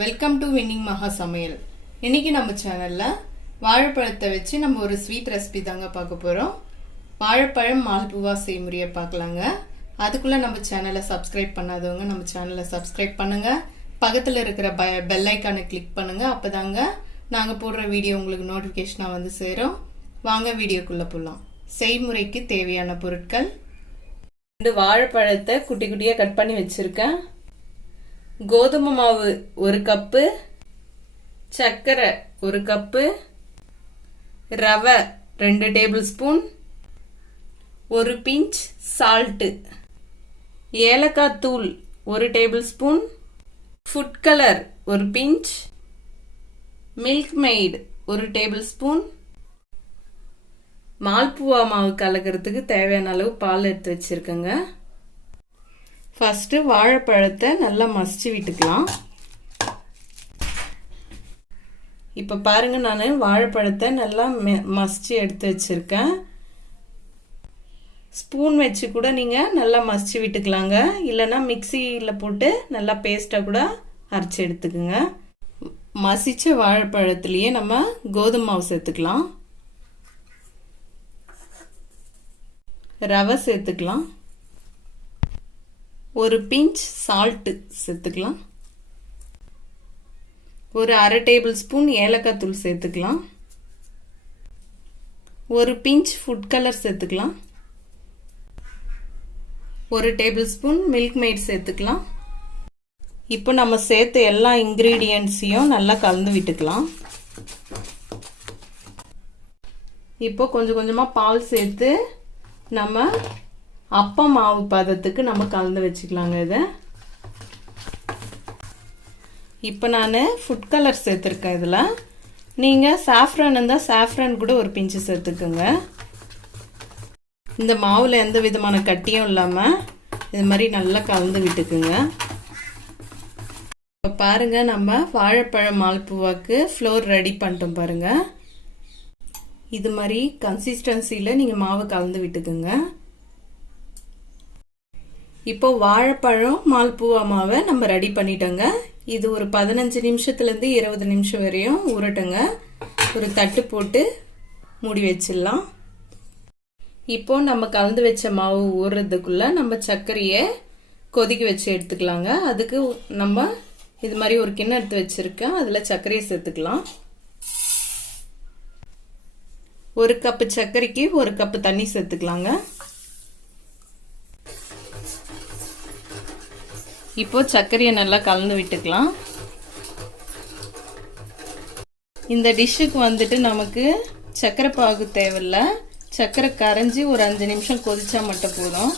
Welcome to winning மகா சமையல். இன்னைக்கு நம்ம சேனல்ல வாழைப்பழத்தை வச்சு நம்ம ஒரு ஸ்வீட் ரெசிபி தாங்க பார்க்க போறோம். வாழைப்பழம் மால்புவா செய்முறையை பார்க்கலாங்க. அதுக்குள்ள நம்ம சேனலை சப்ஸ்கிரைப் பண்ணாதவங்க நம்ம சேனலை சப்ஸ்கிரைப் பண்ணுங்க. பக்கத்துல இருக்கிற பெல் ஐக்கானை கிளிக் பண்ணுங்க. அப்பதாங்க நாங்க போடுற வீடியோ உங்களுக்கு நோட்டிபிகேஷனா வந்து சேரும். வாங்க வீடியோக்குள்ள போலாம். செய்முறைக்கு தேவையான பொருட்கள்: 2 வாழைப்பழத்தை குட்டி குட்டியா கட் பண்ணி வச்சிருக்கேன். கோதுமை மாவு 1 கப்பு, சர்க்கரை 1 கப்பு, ரவை 2 டேபிள் ஸ்பூன், 1 பிஞ்ச் சால்ட், ஏலக்காய் தூள் 1 tablespoon, food colour 1 pinch, Milkmaid 1 tablespoon. Malpua மாவு கலக்கிறதுக்கு தேவையான அளவு பால் எடுத்து வச்சிருக்கேங்க. ஃபர்ஸ்ட் வாழைப்பழத்தை நல்லா மசிச்சு விட்டுக்கலாம். இப்ப பாருங்க, நான் வாழைப்பழத்தை நல்லா மசிச்சு எடுத்து வச்சிருக்கேன். ஸ்பூன் வச்சு கூட நீங்க நல்லா மசிச்சு விட்டுக்கலாங்க. இல்லைன்னா மிக்சியில போட்டு நல்லா பேஸ்டா கூட அரைச்சு எடுத்துக்குங்க. மசிச்ச வாழைப்பழத்திலேயே நம்ம கோதுமை மாவு சேர்த்துக்கலாம், ரவை சேர்த்துக்கலாம், 1 பிஞ்ச் சால்ட் சேர்த்துக்கலாம், ஒரு அரை டேபிள் ஸ்பூன் ஏலக்காய் தூள் சேர்த்துக்கலாம், 1 பிஞ்ச் ஃபுட் கலர் சேர்த்துக்கலாம், 1 டேபிள் ஸ்பூன் மில்க் மெய்ட் சேர்த்துக்கலாம். இப்போ நம்ம சேர்த்த எல்லா இன்கிரீடியன்ட்ஸையும் நல்லா கலந்து விட்டுக்கலாம். இப்போ கொஞ்சம் கொஞ்சமா பால் சேர்த்து நம்ம அப்பம் மாவு பதத்துக்கு நம்ம கலந்து வச்சுக்கலாங்க. இதை இப்போ நான் ஃபுட் கலர் சேர்த்துருக்கேன். இதில் நீங்கள் சாஃப்ரான் இருந்தால் சாஃப்ரான் கூட 1 பிஞ்சு சேர்த்துக்குங்க. இந்த மாவில் எந்த விதமான கட்டியும் இல்லாமல் இது மாதிரி நல்லா கலந்து விட்டுக்குங்க. இப்போ பாருங்க, நம்ம வாழைப்பழம் மால்புவாக்கு ஃப்ளோர் ரெடி பண்ணிட்டோம் பாருங்க. இது மாதிரி கன்சிஸ்டன்சியில் நீங்கள் மாவு கலந்து விட்டுக்குங்க. இப்போ வாழைப்பழம் மால்புவா மாவை நம்ம ரெடி பண்ணிட்டோங்க. இது ஒரு 15 நிமிஷத்துலேருந்து 20 நிமிஷம் வரையும் ஊறட்டுங்க. ஒரு தட்டு போட்டு மூடி வச்சிடலாம். இப்போ நம்ம கலந்து வச்ச மாவு ஊறுறதுக்குள்ள நம்ம சர்க்கரையை கொதிக்க வச்சு எடுத்துக்கலாங்க. அதுக்கு நம்ம இது மாதிரி ஒரு கிண்ணம் எடுத்து வச்சிருக்கேன். அதில் சர்க்கரையை சேர்த்துக்கலாம். 1 கப்பு சர்க்கரைக்கு 1 கப்பு தண்ணி சேர்த்துக்கலாங்க. இப்போ சர்க்கரையை நல்லா கலந்து விட்டுக்கலாம். இந்த டிஷ்ஷுக்கு வந்துட்டு நமக்கு சர்க்கரை பாகு தேவையில்லை. சர்க்கரை கரைஞ்சி ஒரு 5 நிமிஷம் கொதிச்சா மட்டும் போதும்.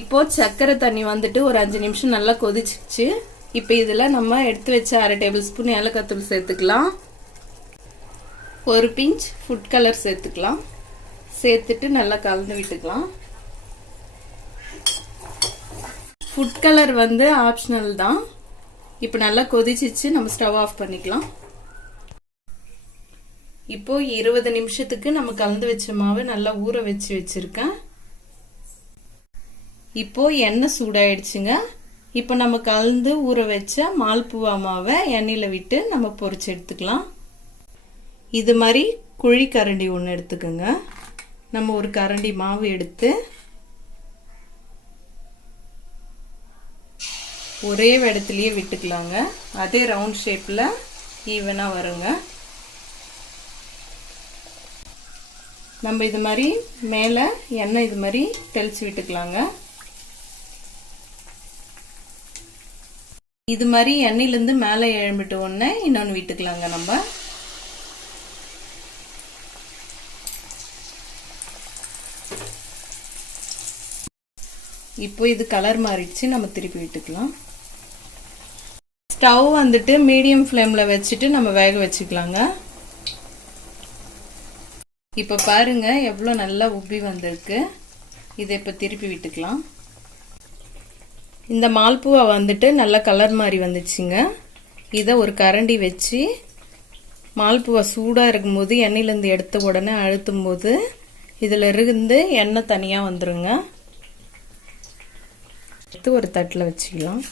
இப்போ சர்க்கரை தண்ணி வந்துட்டு ஒரு 5 நிமிஷம் நல்லா கொதிச்சிச்சு. இப்போ இதில் நம்ம எடுத்து வச்ச அரை டேபிள் ஸ்பூன் ஏலக்காய் தூள் சேர்த்துக்கலாம், 1 பிஞ்ச் ஃபுட் கலர் சேர்த்துக்கலாம். சேர்த்துட்டு நல்லா கலந்து விட்டுக்கலாம். ஃபுட் கலர் வந்து ஆப்ஷனல் தான். இப்போ நல்லா கொதிச்சிச்சு, நம்ம ஸ்டவ் ஆஃப் பண்ணிக்கலாம். இப்போ 20 நிமிஷத்துக்கு நம்ம கலந்து வச்ச மாவை நல்லா ஊற வச்சு வச்சிருக்கேன். இப்போ எண்ணெய் சூடாயிடுச்சுங்க. இப்போ நம்ம கலந்து ஊற வச்ச மால்புவா மாவை எண்ணெயில விட்டு நம்ம பொரிச்சு எடுத்துக்கலாம். இது மாதிரி குழி கரண்டி ஒன்று எடுத்துக்கோங்க. நம்ம ஒரு கரண்டி மாவு எடுத்து ஒரே இடத்துலயே விட்டுக்கலாங்க. அதே ரவுண்ட் ஷேப்ல ஈவனா வருங்க. நம்ம இது மாதிரி மேல எண்ணெய் இது மாதிரி தெளிச்சு விட்டுக்கலாங்க. இது மாதிரி எண்ணெயிலிருந்து மேலே எழும்பிட்ட உடனே இன்னொன்று விட்டுக்கலாங்க. நம்ம இப்போ இது கலர் மாறிடுச்சு, நம்ம திருப்பி விட்டுக்கலாம். ஸ்டவ் வந்துட்டு மீடியம் ஃப்ளேம்ல வச்சுட்டு நம்ம வேக வச்சுக்கலாங்க. இப்போ பாருங்க எவ்வளோ நல்லா உப்பி வந்திருக்கு. இதை இப்போ திருப்பி விட்டுக்கலாம். இந்த மால்புவா வந்துட்டு நல்லா கலர் மாதிரி வந்துச்சுங்க. இதை ஒரு கரண்டி வச்சு மால்புவா சூடாக இருக்கும்போது எண்ணெயிலேருந்து எடுத்த உடனே அழுத்தும் போது இதில் இருந்து எண்ணெய் தனியாக வந்துருங்க. எடுத்து ஒரு தட்டில் வச்சுக்கலாம்.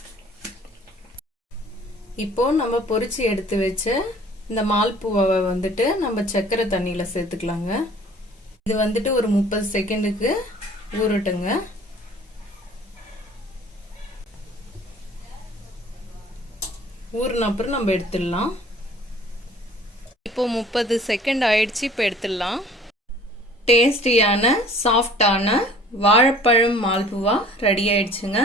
இப்போ நம்ம பொரிச்சு எடுத்து வச்ச இந்த மால்பூவாவை வந்துட்டு நம்ம சக்கரை தண்ணியில சேர்த்துக்கலாங்க. இது வந்துட்டு ஒரு 30 செகண்டுக்கு ஊறட்டுங்க. ஊறின அப்புறம் நம்ம எடுத்துடலாம். இப்போ 30 செகண்ட் ஆயிடுச்சு. இப்போ எடுத்துடலாம். டேஸ்டியான சாஃப்டான வாழைப்பழம் மால்புவா ரெடி ஆயிடுச்சுங்க.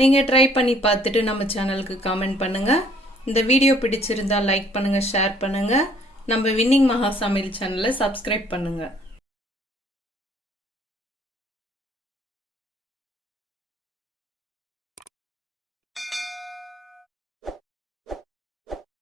நீங்கள் ட்ரை பண்ணி பார்த்துட்டு நம்ம சேனலுக்கு கமெண்ட் பண்ணுங்கள். இந்த வீடியோ பிடிச்சிருந்தா லைக் பண்ணுங்கள், ஷேர் பண்ணுங்கள். நம்ம வின்னிங் மகா சமையல் சேனலை சப்ஸ்கிரைப் பண்ணுங்கள்.